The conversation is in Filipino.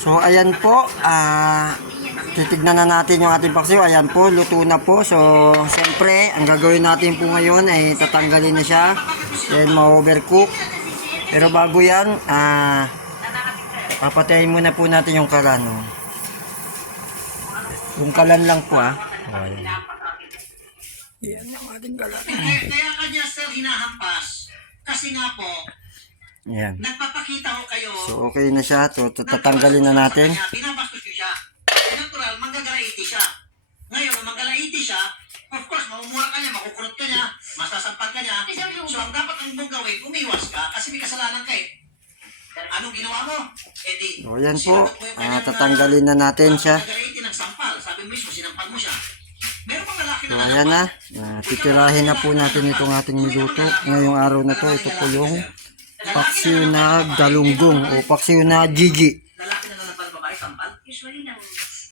So, ayan po. Ah, titignan na natin yung ating paksiw. Ayan po, luto na po. So, siyempre, ang gagawin natin po ngayon ay tatanggalin na siya. Then, ma-overcook. Pero bago yan, ah, papatayin muna po natin yung kalan. Oh. Yung kalan lang po, ah. Ayan. Yan ang ating kalan. Kaya, kaya kanya sir hinahampas. Kasi nga po, Ayan. nagpapakita ko kayo. So, okay na siya. So, tatanggalin na natin. Kanya, Binabastos ko siya. Eh, natural, manggagalaiti siya. Ngayon, manggalaiti siya, of course, mamumura ka niya, makukurot ka niya, masasampat ka niya. So, ang dapat ang mong gawin, umiwas ka kasi may kasalanan ka eh. Anong ginawa mo? Eh di, So, ayan po. Ah, tatanggalin na natin siya. Manggalaiti ng sampal. Sabi mo mismo, sinampal mo siya. So, na ayan na. Ah, titirahin na po natin itong ating niluto. Ngayong araw na to, ito po yung paksiw na galunggong o paksiw na gigi. lalaki na naman babae, sampal. Usually lang